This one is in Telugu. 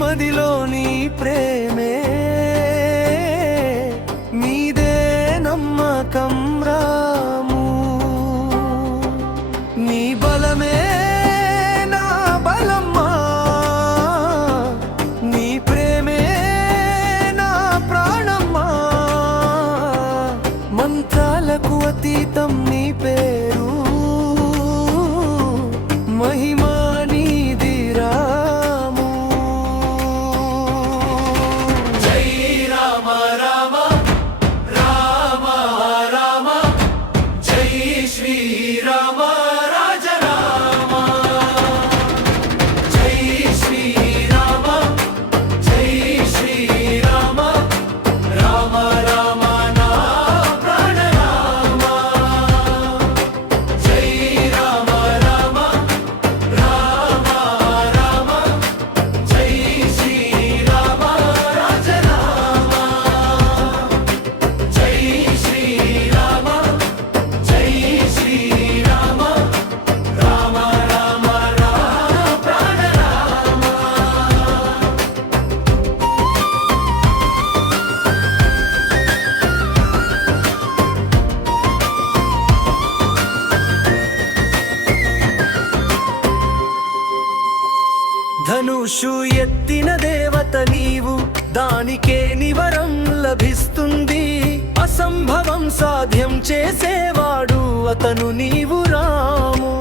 మదిలోని ప్రేమే నీదే నమ్మకం రాము నీ బలమే నా బలమ్మా నీ ప్రేమే నా ప్రాణమ్మా మంత్రాలకు అతీతం నీ పేరు మహిమా నీది రాము జై రామ రామ రామ రామ జై శ్రీ రామ రాజ రామ జై శ్రీ రామ జై శ్రీ రామ రామ రామ నా ప్రాణ రామ జై రామ రామ రామ రామ జై శ్రీ రామ రాజ రామ జై శ్రీ రామ జై శ్రీ రామ రామ రామ నా ప్రాణ రామ ధనుషు ఎత్తిన దేవత నీవు దానికే నివరం లభిస్తుంది అసంభవం సాధ్యం చేసేవాడు అతను నీవు రాము